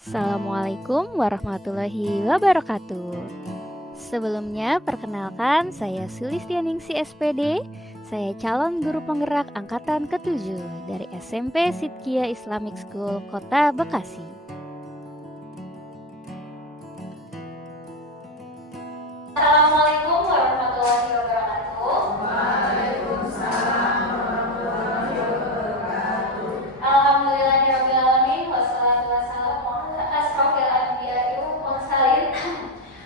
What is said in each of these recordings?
Assalamualaikum warahmatullahi wabarakatuh. Sebelumnya, perkenalkan saya Sulistianingsi SPD. Saya calon guru penggerak angkatan ke-7 dari SMP Sidkia Islamic School Kota Bekasi. Assalamualaikum warahmatullahi wabarakatuh. Alhamdulillahirabbil alamin wassalatu wassalamu ala asrofil anbiya'i wal mursalin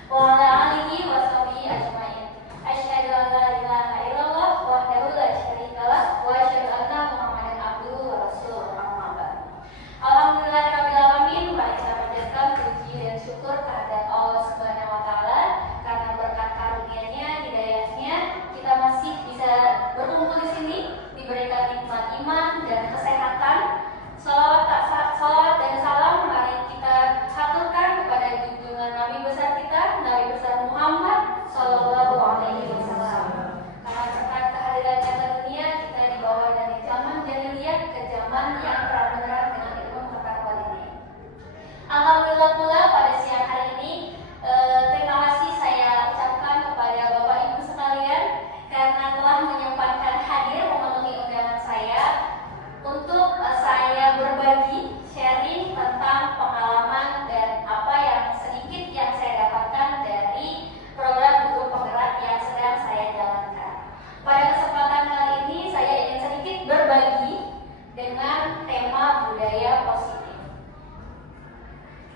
wa ala alihi wa sahbihi ajmain. Asyhadu an la ilaha illallah wahdahu la syarikalah wa asyhadu anna Muhammadan abduhu wa rasuluh. Amma ba'd. Alhamdulillahirabbil alamin, mari kita panjatkan puji dan syukur kehadirat Allah Subhanahu wa taala karena berkat karunia-Nya, hidayah-Nya kita masih bisa berkumpul di sini, diberikan nikmat iman dan kesehatan. Salawat dan salam mari kita haturkan kepada junjungan Nabi besar kita, Nabi besar Muhammad Sallallahu Alaihi Wasallam. Karena berkat kehadirannya ke dunia, kita dibawa dari zaman jahiliyah ke zaman yang terang-benderang dengan ilmu pengetahuan ini. Alhamdulillah pula pada siang hari ini, terima kasih saya ucapkan kepada Bapak Ibu sekalian karena telah menyempatkan hadir memenuhi undangan saya untuk saya berbagi, sharing tentang pengalaman dan apa yang sedikit yang saya dapatkan dari program guru penggerak yang sedang saya jalankan. Pada kesempatan kali ini saya ingin sedikit berbagi dengan tema budaya positif.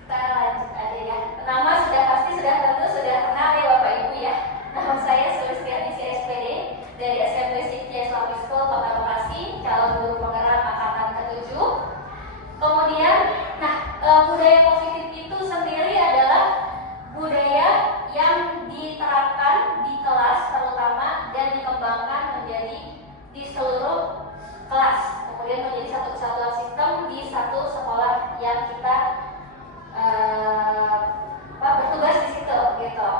Kita lanjut aja ya. Nama sudah tentu sudah kenal ya Bapak Ibu ya. Nama saya Sulistianingsi SPD dari SMP Sidkia Islamic School Kota Bekasi, calon guru penggerak angkatan ke-7. Kemudian, budaya positif itu sendiri adalah budaya yang diterapkan di kelas terutama dan dikembangkan menjadi di seluruh kelas. Kemudian menjadi satu kesatuan sistem di satu sekolah yang kita bertugas di situ gitu.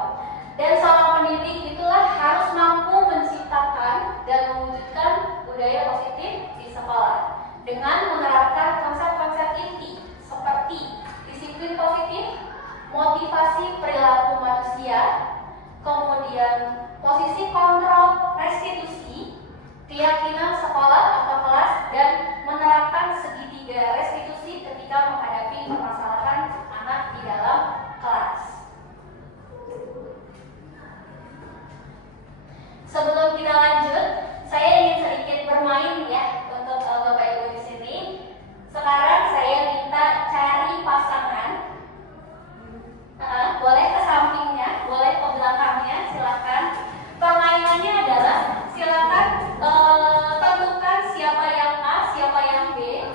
Dan seorang pendidik itulah harus mampu menciptakan dan mewujudkan budaya positif di sekolah dengan menerapkan konsep-konsep inti seperti disiplin positif, motivasi perilaku manusia, kemudian posisi kontrol restitusi, keyakinan sekolah atau kelas, dan menerapkan segitiga restitusi ketika menghadapi permasalahan anak di dalam kelas. Sebelum kita lanjut, saya ingin sedikit bermain ya untuk Bapak Ibu di sini. Sekarang saya minta cari pasangan. Boleh ke sampingnya, boleh ke belakangnya, silakan. Permainannya adalah silakan tentukan siapa yang A, siapa yang B.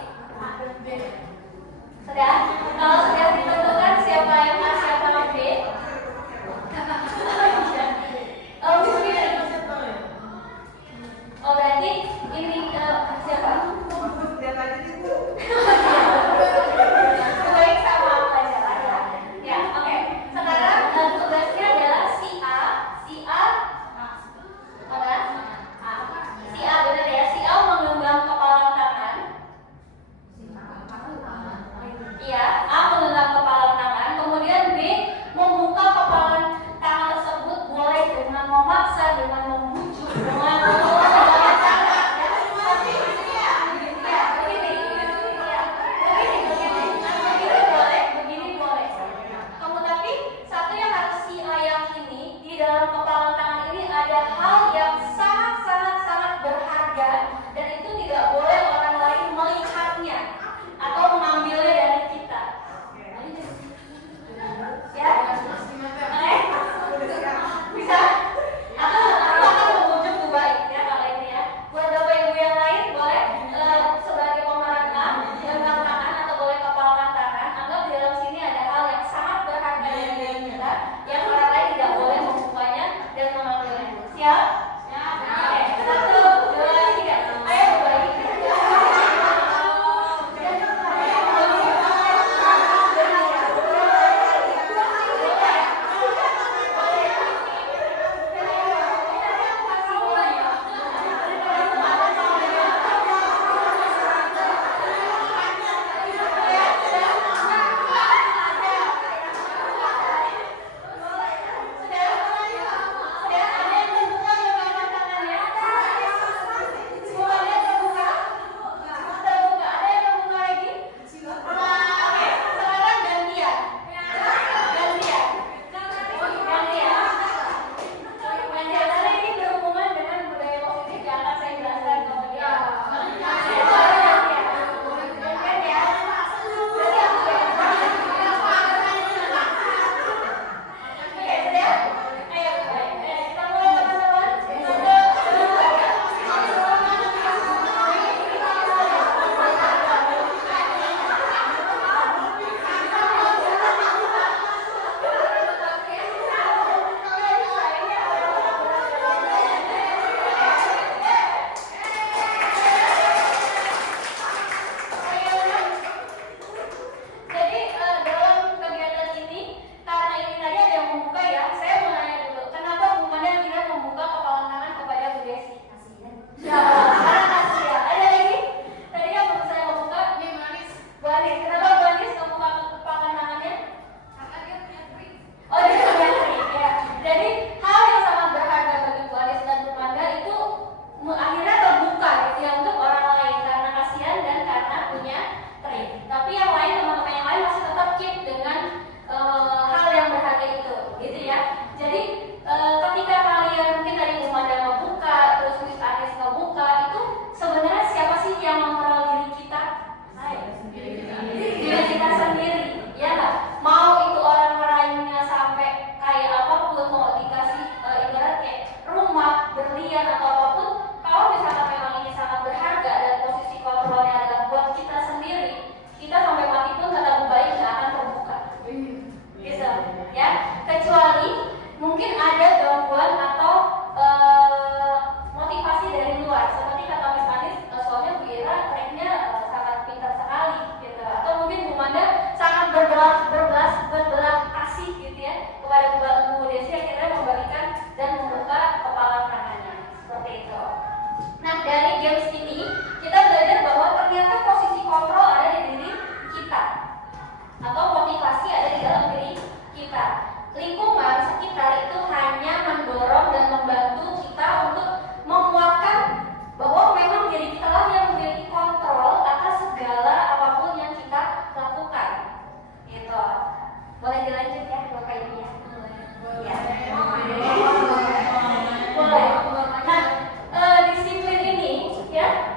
berbelas kasih gitu ya kepada Bu Desi, akhirnya membalikan dan membuka kepala tangannya seperti itu. Nah, dari games ini kita belajar bahwa ternyata posisi kontrol ada di diri kita atau motivasi ada di dalam diri kita. Lingkungan sekitar itu hanya mendorong dan membantu kita untuk menguatkan bahwa memang diri kita lah yang memiliki kontrol atas segala apapun yang kita lakukan. Gitu. Boleh dilanjut ya Bapak Ibu ya? Boleh. Nah, disiplin ini ya.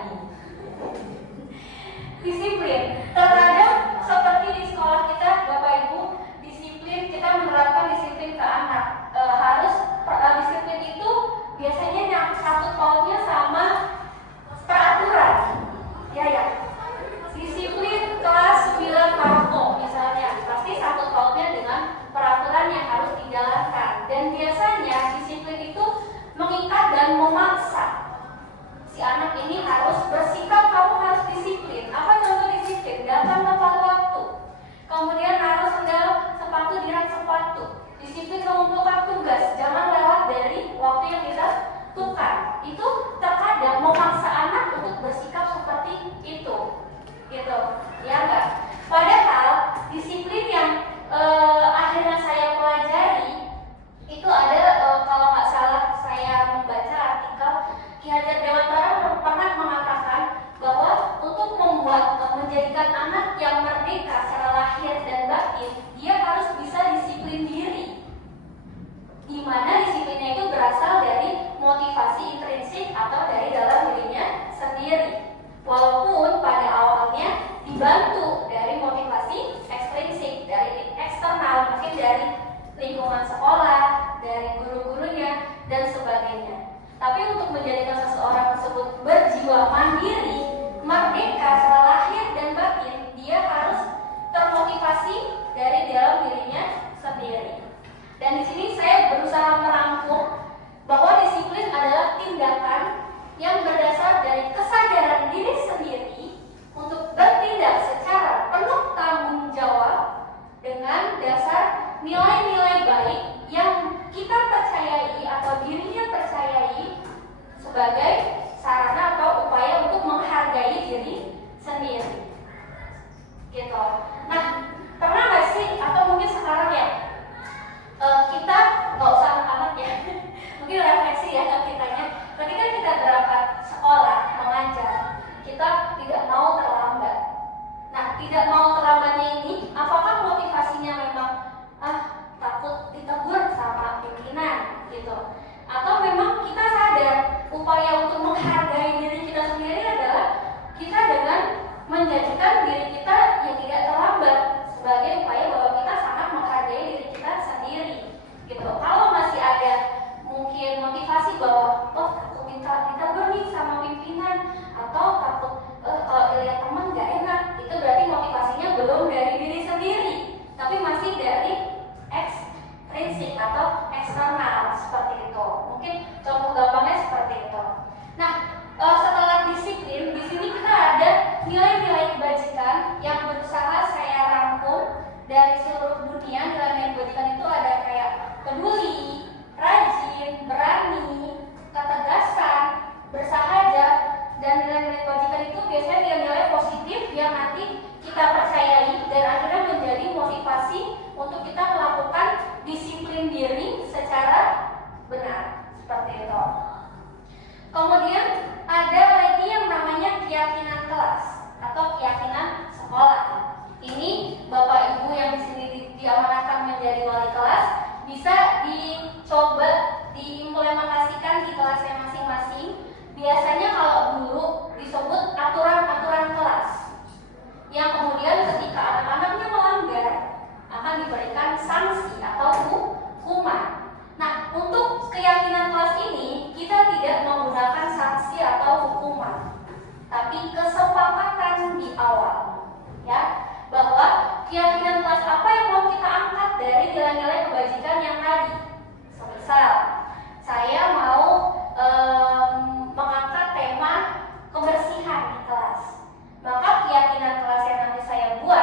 Disiplin. Terkadang seperti di sekolah kita Bapak Ibu, disiplin kita menerapkan disiplin ke anak. Disiplin itu biasanya yang satu pautnya sama peraturan. Ya. Disiplin kelas 9 Marco misalnya, pasti satu pautnya dengan peraturan yang harus dijalankan. Dan biasanya disiplin itu mengikat dan memaksa si anak ini harus bersikap, kamu harus disiplin. Apa contoh disiplin? Datang tepat waktu, kemudian harus sendal sepatu di rak sepatu, disiplin mengumpulkan tugas, jangan lewat dari waktu yang kita tentukan. Itu terkadang memaksa anak untuk bersikap seperti itu, gitu, ya enggak? Padahal disiplin yang akhirnya saya pelajari itu ada, kalau nggak salah saya membaca artikel Ki Hajar Dewantara pernah mengatakan bahwa untuk menjadikan anak yang merdeka secara lahir dan batin, dia harus bisa disiplin diri, di mana disiplinnya itu berasal dari motivasi intrinsik atau dari dalam dirinya sendiri, walaupun pada awalnya dibantu dari motivasi ekstrinsik, dari eksternal, mungkin dari lingkungan sekolah, dari guru-gurunya, dan sebagainya. Tapi untuk menjadikan seseorang tersebut berjiwa mandiri, merdeka secara lahir dan batin, dia harus termotivasi dari dalam dirinya sendiri. Dan di sini saya berusaha merangkum bahwa disiplin adalah tindakan yang berdasar dari kesadaran diri sendiri untuk bertindak secara penuh tanggung jawab dengan dasar nilai-nilai baik yang kita percayai atau dirinya percayai sebagai sarana atau upaya untuk menghargai diri sendiri. Gitu. Nah, pernah nggak sih, atau mungkin sekarang ya, kita nggak usah anak-anak ya, mungkin refleksi ya ke kitanya. Ketika kita berangkat sekolah mengajar, kita tidak mau terlambat. Nah, tidak mau terlambatnya ini, apakah motivasinya memang takut ditegur sama pimpinan gitu, atau memang kita sadar upaya untuk menghargai diri kita sendiri adalah kita dengan menjadikan diri kita yang tidak terlambat sebagai upaya bahwa kita sangat menghargai diri kita sendiri gitu. Kalau masih ada mungkin motivasi bahwa takut ditegur nih sama pimpinan, atau takut kalau lihat teman gak enak, itu berarti motivasinya belum dari diri sendiri, tapi masih dari ekstrinsik atau eksternal, seperti itu. Mungkin contoh gampangnya seperti itu. Nah, setelah disiplin, di sini kita ada nilai-nilai kebajikan yang berusaha saya rangkum dari seluruh dunia. Nilai-nilai kebajikan itu ada kayak peduli, rajin, berani, ketegasan, bersahaja, dan nilai-nilai kebajikan itu biasanya nilai-nilai positif yang nanti kita percayai dan akhirnya menjadi motivasi untuk kita melakukan disiplin diri secara benar, seperti itu. Kemudian ada lagi yang namanya keyakinan kelas atau keyakinan sekolah. Ini Bapak Ibu yang di sini diamanahkan menjadi wali kelas bisa dicoba diimplementasikan di kelasnya masing-masing. Biasanya kalau dulu disebut aturan-aturan kelas, yang kemudian ketika anak-anaknya melanggar akan diberikan sanksi atau hukuman. Nah, untuk keyakinan kelas ini kita tidak menggunakan sanksi atau hukuman, tapi kesepakatan di awal, ya, bahwa keyakinan kelas apa yang mau kita angkat dari nilai-nilai kebajikan yang tadi. Semisal saya mau mengangkat tema kebersihan di kelas, maka keyakinan kelas yang nanti saya buat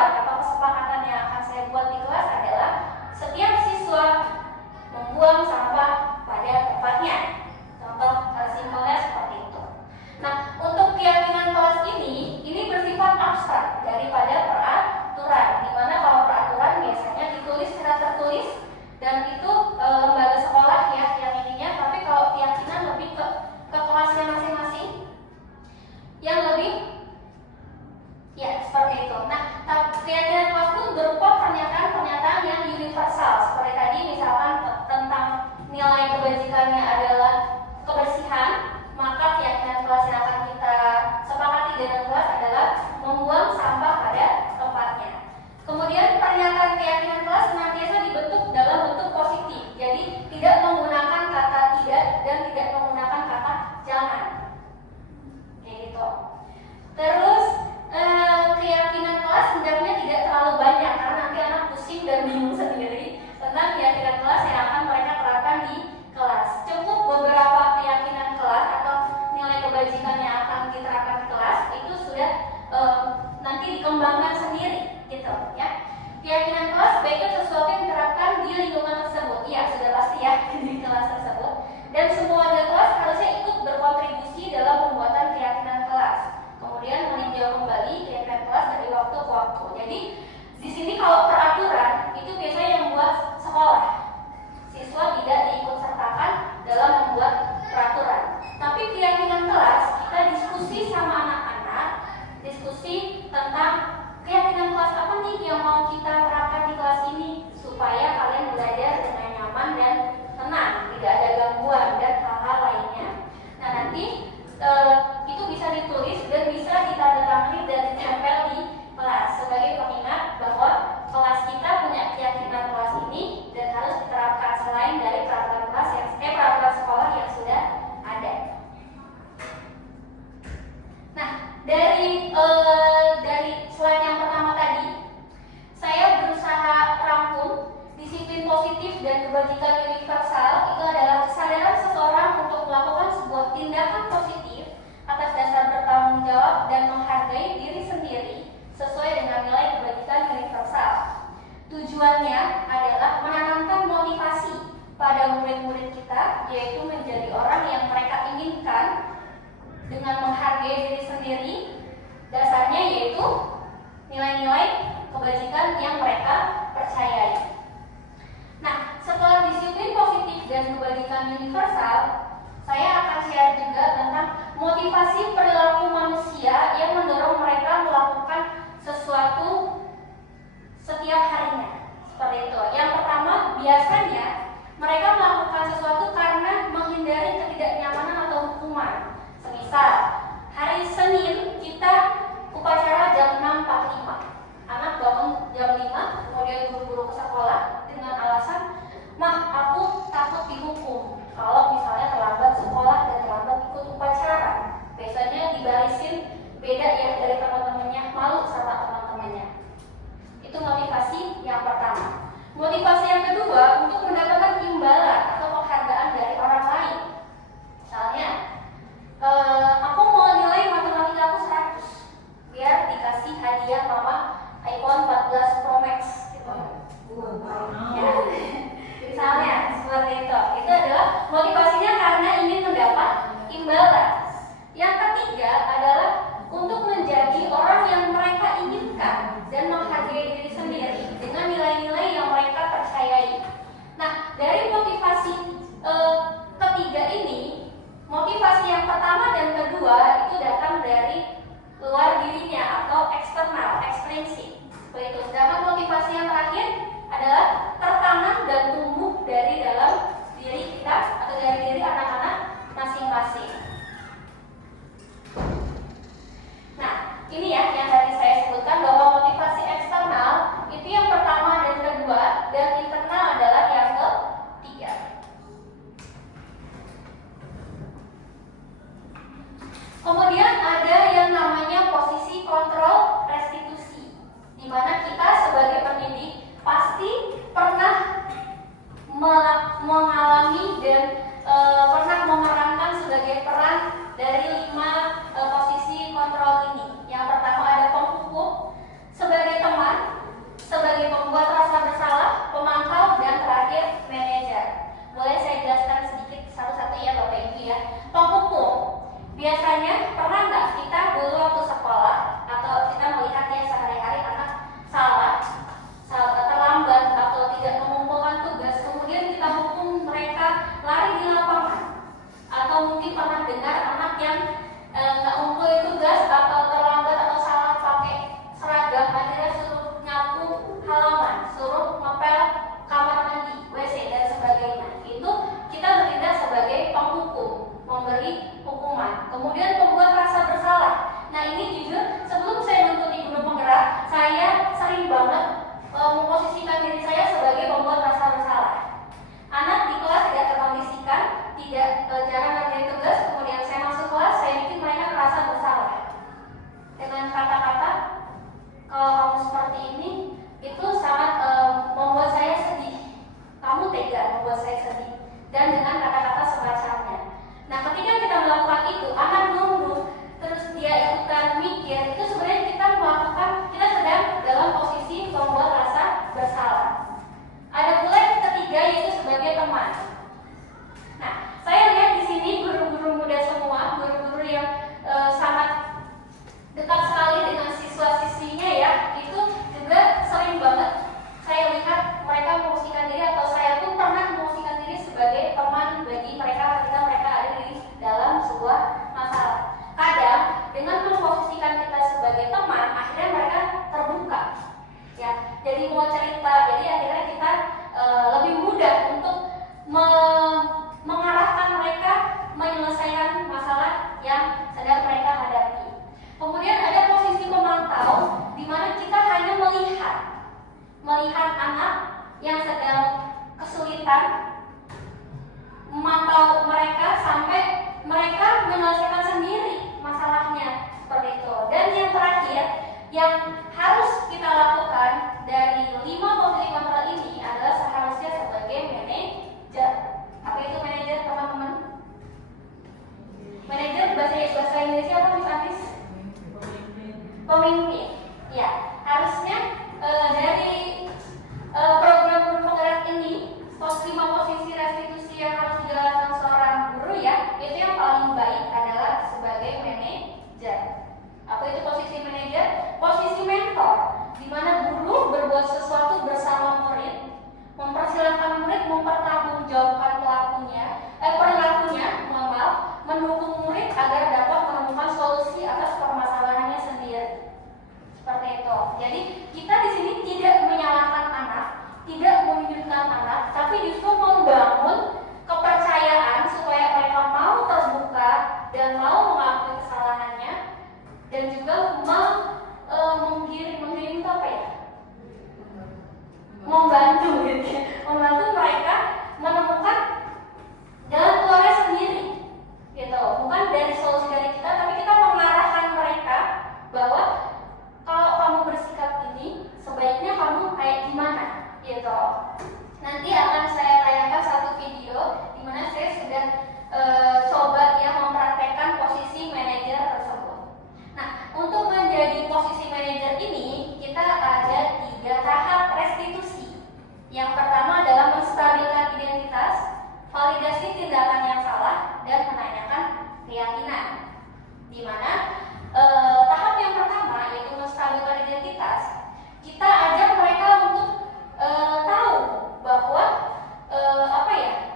sewaktu. Jadi di sini kalau peraturan itu biasanya yang buat sekolah. Siswa tidak diikut sertakan dalam membuat peraturan. Tapi keyakinan kelas, kita diskusi sama anak-anak, diskusi tentang keyakinan kelas apa nih yang mau kita terapkan di kelas ini supaya kalian belajar dengan nyaman dan tenang, tidak ada gangguan dan hal-hal lainnya. Nah, nanti itu bisa ditulis dan bisa ditandatangani dan ditempel di kelas sebagai pengingat bahwa kelas kita punya keyakinan kelas ini dan harus diterapkan selain dari peraturan kelas peraturan sekolah yang sudah ada. Nah, dari slide yang pertama tadi, saya berusaha rangkum disiplin positif dan kebajikan universal itu adalah kesadaran seseorang untuk melakukan sebuah tindakan positif atas dasar bertanggung jawab dan menghargai diri sendiri sesuai dengan nilai kebajikan universal. Tujuannya adalah menanamkan motivasi pada murid-murid kita, yaitu menjadi orang yang mereka inginkan dengan menghargai diri sendiri. Dasarnya yaitu nilai-nilai kebajikan yang mereka percayai. Nah, setelah disiplin positif dan kebajikan universal, saya akan share juga tentang motivasi perilaku manusia yang mendorong mereka melakukan sesuatu setiap harinya. Seperti itu. Yang pertama, biasanya mereka melakukan sesuatu karena menghindari ketidaknyamanan atau hukuman. Semisal, hari Senin kita upacara jam 6.45. Anak bangun jam 5, kemudian buru-buru ke sekolah dengan alasan, "Mah, aku takut dihukum kalau misalnya terlambat sekolah dan terlambat ikut upacara." Biasanya dibarisin beda ya dari teman-temannya, malu sama teman-temannya. Itu motivasi yang pertama. Motivasi yang kedua untuk mendapatkan imbalan atau penghargaan dari orang lain. Misalnya, aku mau nilai matematika aku 100 biar dikasih hadiah mama iPhone 14 Pro Max gitu. Ya. Misalnya seperti itu adalah motivasinya karena ingin mendapat imbalan. Yang ketiga adalah untuk menjadi orang yang mereka inginkan dan menghargai diri sendiri dengan nilai-nilai yang mereka percayai. Nah, dari motivasi ketiga ini, motivasi yang pertama dan kedua itu datang dari luar dirinya atau eksternal, ekstrinsik. Begitu. Sedangkan motivasi yang terakhir adalah tertanam dan tumbuh dari dalam diri kita atau dari diri anak-anak masing-masing. Nah, ini ya yang tadi saya sebutkan bahwa motivasi eksternal itu yang pertama dan kedua, dan internal adalah yang ketiga. Kemudian ada yang namanya posisi kontrol restitusi, di mana kita sebagai pendidik pasti pernah mengalami dan pernah memerankan sebagai peran dari 5 posisi kontrol ini. Yang pertama ada penghukum, sebagai teman, sebagai pembuat rasa bersalah, pemantau, dan terakhir manajer. Boleh saya jelaskan sedikit satu-satu ya Bapak Ibu ya. Penghukum, biasanya pernah nggak kita dulu waktu sekolah atau kita melihat ya sehari-hari anak salah terlambat atau tidak mengumpulkan tugas, kemudian kita hukum mereka lari di lapangan, atau mungkin pernah dengar anak yang nggak ngumpulin tugas atau terlambat atau salah pakai seragam, akhirnya suruh nyapu halaman, suruh ngepel kamar mandi, WC dan sebagainya. Itu kita bertindak sebagai penghukum, memberi hukuman. Kemudian pembuat melihat anak yang sedang kesulitan, memantau mereka sampai mereka menyelesaikan sendiri masalahnya seperti itu. Dan yang terakhir yang harus kita lakukan dari 5 posisi kontrol ini adalah seharusnya sebagai manajer. Apa itu manajer, teman-teman? Manajer bahasa Inggrisnya apa, Miss Anis? Pemimpin. Ya, harusnya dari program guru penggerak ini 5 posisi restitusi yang harus dijalankan seorang guru ya, itu yang paling baik adalah sebagai manajer. Apa itu posisi manajer? Posisi mentor, di mana guru berbuat sesuatu bersama murid, mempersilahkan murid mempertanggungjawabkan perilakunya, mendukung murid agar dapat menemukan solusi atas permasalahannya sendiri. Seperti itu. Jadi kita di sini tidak menyalahkan anak, tidak menyudutkan anak, tapi justru membangun kepercayaan supaya mereka mau terbuka dan mau mengakui kesalahannya, dan juga menggiring itu apa ya? Membantu gitu ya. Membantu mereka menemukan jalan keluarnya sendiri. Gitu. Bukan dari solusi dari kita, tapi kita mengarahkan mereka bahwa kalau kamu bersikap ini, sebaiknya kamu kayak gimana, gitu. Nanti akan saya tayangkan satu video di mana saya sudah coba ya mempraktekkan posisi manajer tersebut. Nah, untuk menjadi posisi manajer ini kita ada 3 tahap restitusi. Yang pertama adalah menstabilkan identitas, validasi tindakan yang salah, dan menanyakan keyakinan. Di mana tahap yang pertama yaitu menstabilkan identitas, kita ajak mereka untuk tahu bahwa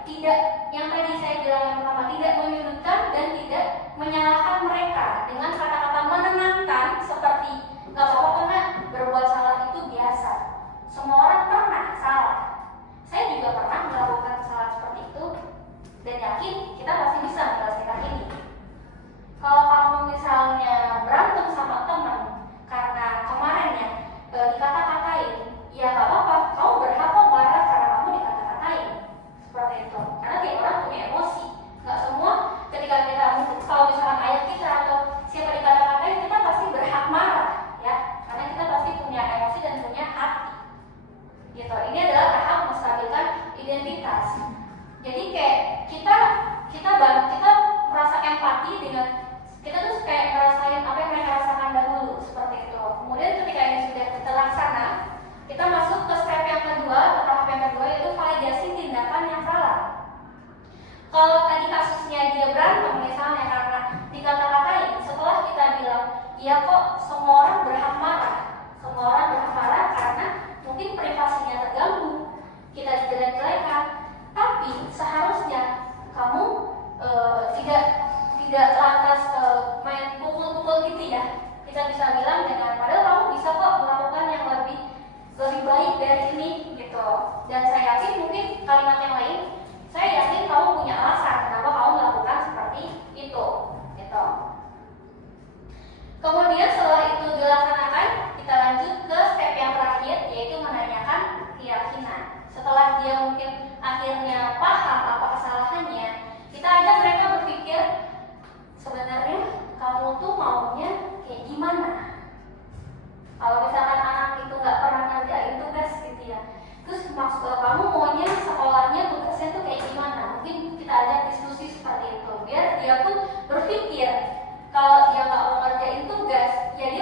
tidak, yang tadi saya bilang yang pertama, tidak menyudutkan dan tidak menyalahkan mereka dengan kata-kata menenangkan seperti nggak apa-apa karena berbuat salah itu biasa. Semua orang pernah salah. Saya juga pernah melakukan kesalahan seperti itu dan yakin kita pasti bisa menyelesaikan ini. Kalau kamu misalnya berantem sama teman karena kemarin ya dikata-katain, ya nggak apa-apa, kamu berhak kok marah karena kamu dikata-katain. Seperti itu. Karena tiap orang punya emosi. Nggak semua ketika kita, kalau misalkan ayah kita atau siapa dikata-katain, kita pasti berhak marah, ya. Karena kita pasti punya emosi dan punya hati. Gitu. Ini adalah tahap menstabilkan identitas. Jadi kayak kita merasa empati dengan kita tuh kayak ngerasain apa yang mereka rasakan dahulu, seperti itu. Kemudian ketika ini sudah terlaksana, kita masuk ke step yang kedua, ke tahap yang kedua, yaitu validasi tindakan yang salah. Kalau tadi kasusnya dia berantem misalnya karena dikata-katain, setelah kita bilang, iya kok semua orang berhak marah, karena mungkin privasinya terganggu, kita dijelek-jelekan, tapi seharusnya kamu tidak lantas main pukul-pukul gitu ya. Kita bisa bilang dengan, padahal kamu bisa kok melakukan yang lebih baik dari ini gitu. Dan saya yakin mungkin kalimat yang lain, saya yakin kamu punya alasan kenapa kamu melakukan seperti itu gitu. Kemudian setelah itu dilaksanakan, kita lanjut ke step yang terakhir, yaitu menanyakan keyakinan. Setelah dia mungkin akhirnya paham apa kesalahannya, kita ajak mereka berpikir, sebenarnya kamu tuh maunya kayak gimana? Kalau misalkan anak itu nggak pernah ngerjain tugas gitu ya, terus maksud kamu maunya sekolahnya tugasnya tuh kayak gimana? Mungkin kita ajak diskusi seperti itu, biar dia pun berpikir kalau dia nggak mau ngerjain tugas, ya dia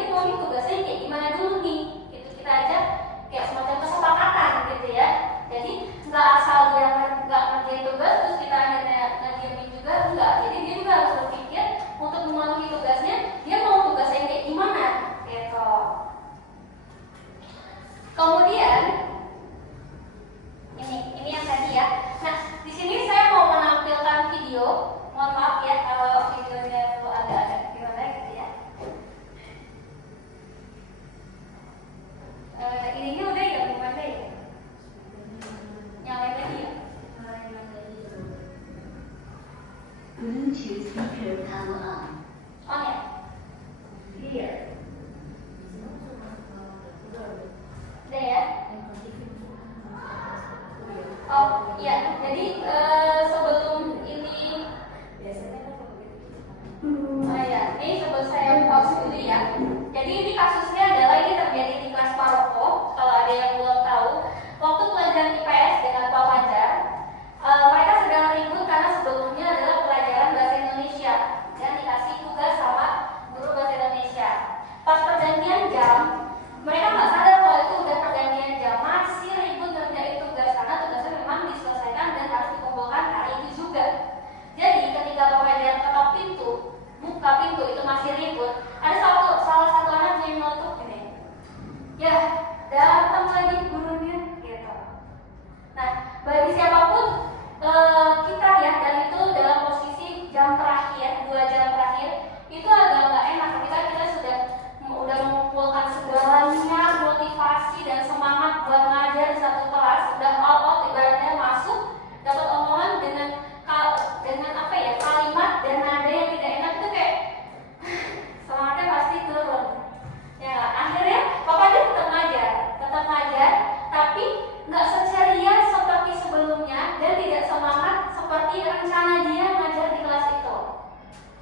bagi siapapun kita ya, dan itu dalam posisi jam terakhir, 2 jam terakhir itu agak nggak enak ketika kita udah mengumpulkan segalanya, motivasi dan semangat buat ngajar di satu kelas, udah all out ibaratnya, masuk dapat omongan dengan apa ya, kalimat dan nada yang tidak enak, itu kayak semangatnya pasti turun ya. Akhirnya Bapak dia tetap ngajar tapi nggak seceria seperti sebelumnya dan tidak semangat seperti rencana dia ngajar di kelas itu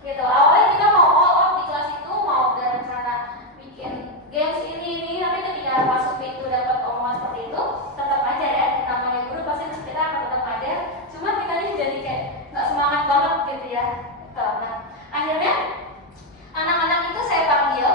gitu. Awalnya kita mau all out di kelas itu, mau udah rencana bikin games ini, tapi ketika masuk pintu dapat omongan seperti itu, tetap aja ya, namanya guru pasti kita akan tetap ngajar, cuma kita ini jadi kayak nggak semangat banget gitu ya. Nah, akhirnya anak-anak itu saya panggil.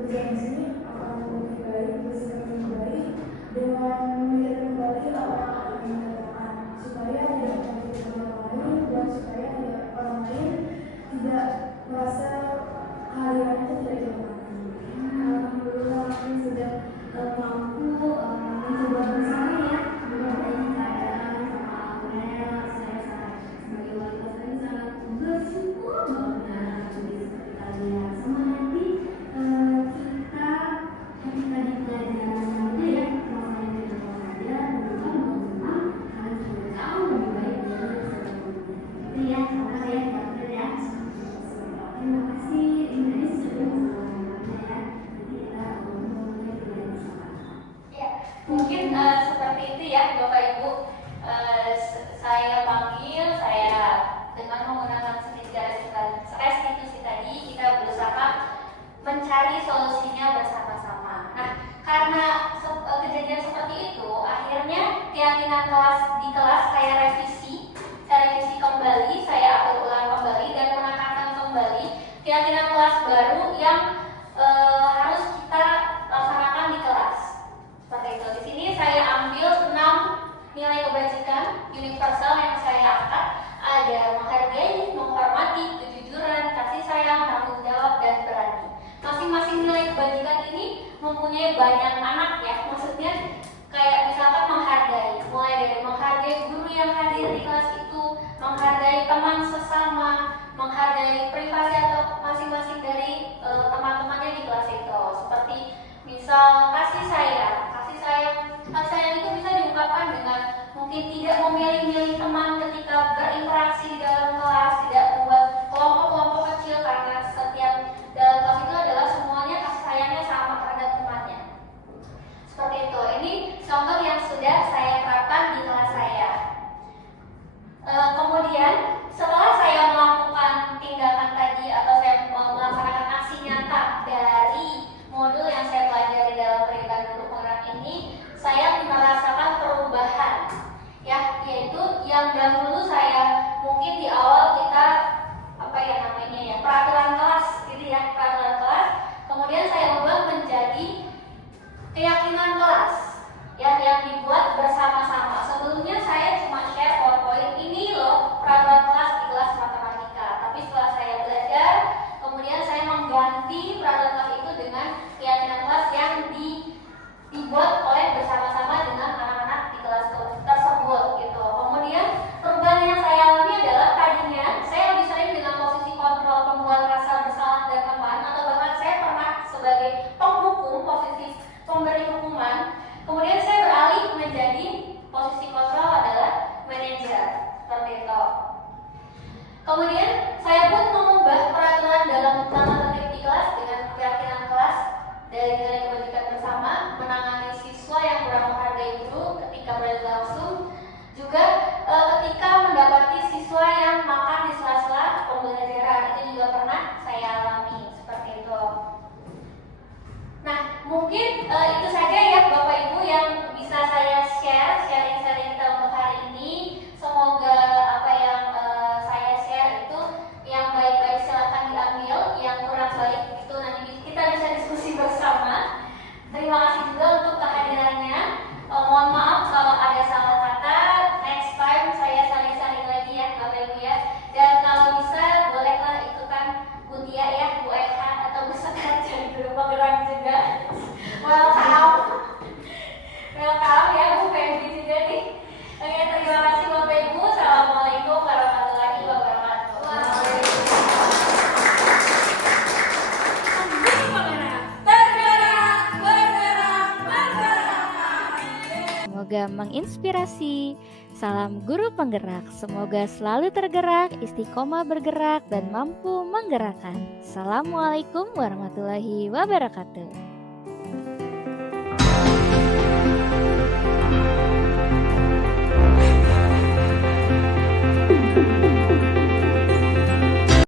Berjanji akan lebih baik, bersikap lebih baik dengan menjadi Mungkin seperti itu ya Bapak Ibu. Saya panggil, saya dengan menggunakan restitusi tadi kita berusaha mencari solusinya bersama-sama. Nah, karena kejadian seperti itu, akhirnya keyakinan di kelas saya revisi kembali, saya atur ulang kembali dan menekankan kembali keyakinan kelas baru yang harus kita laksanakan di kelas. Seperti itu. Di sini saya ambil 6 nilai kebajikan universal yang saya angkat. Ada menghargai, menghormati, kejujuran, kasih sayang, tanggung jawab, dan berani. Masing-masing nilai kebajikan ini mempunyai banyak anak ya. Maksudnya kayak misalkan menghargai, mulai dari menghargai guru yang hadir di kelas itu, menghargai teman sesama, menghargai privasi atau masing-masing dari teman-temannya di kelas itu. Seperti misal kasih sayang itu bisa diungkapkan dengan mungkin tidak memilih-milih teman ketika berinteraksi di dalam kelas, tidak membuat kelompok-kelompok kecil karena setiap dalam kelas itu adalah semuanya kasih sayangnya sama terhadap temannya. Seperti itu. Ini contoh yang sudah saya terapkan di kelas saya. Kemudian setelah saya melakukan tindakan tadi atau saya melaksanakan aksi nyata dari modul yang saya pelajari dalam pendidikan guru penggerak ini, saya merasakan perubahan ya, yaitu yang dahulu saya mungkin di awal kita peraturan kelas gitu ya, peraturan kelas, kemudian saya ubah menjadi keyakinan kelas ya, yang dibuat bersama-sama. Sebelumnya saya cuma share PowerPoint, ini loh peraturan kelas di kelas matematika, tapi setelah saya belajar kemudian saya mengganti peraturan kelas itu dengan keyakinan kelas yang dibuat oleh bersama-sama dengan anak-anak di kelas tersebut gitu. Kemudian perubahan yang saya alami adalah tadinya saya lebih sering dengan posisi kontrol, pembuat rasa bersalah dan teman, atau bahkan saya pernah sebagai penghukum, posisi pemberi hukuman. Kemudian saya beralih menjadi posisi kontrol adalah manajer, seperti itu. Kemudian saya pun mengubah peraturan dalam tata tertib di kelas dengan keyakinan kelas dari nilai kebajikan bersama, menangani siswa yang kurang menghargai guru ketika berada langsung, juga ketika mendapati siswa yang makan di sela-sela pembelajaran, itu juga pernah saya alami seperti itu. Nah, mungkin itu saja ya Bapak Ibu yang bisa saya sharing kita untuk hari ini. Semoga apa yang saya share itu yang baik-baik silakan diambil, yang kurang baik itu nanti kita bisa diskusi bersama. Terima kasih juga untuk kehadirannya. Mohon maaf kalau ada salah kata. Next time saya saling-saling lagi ya Bapak Ibu ya. Dan kalau bisa bolehlah ikutan Bu Tia ya, Bu Eka atau Bu Sekar jadi guru penggerak juga. Welcome ya Bu Febri juga nih. Oke, terima kasih Bapak Ibu. Assalamualaikum warahmatullahi wabarakatuh. Semoga menginspirasi. Salam guru penggerak. Semoga selalu tergerak, istiqomah bergerak, dan mampu menggerakkan. Assalamualaikum warahmatullahi wabarakatuh.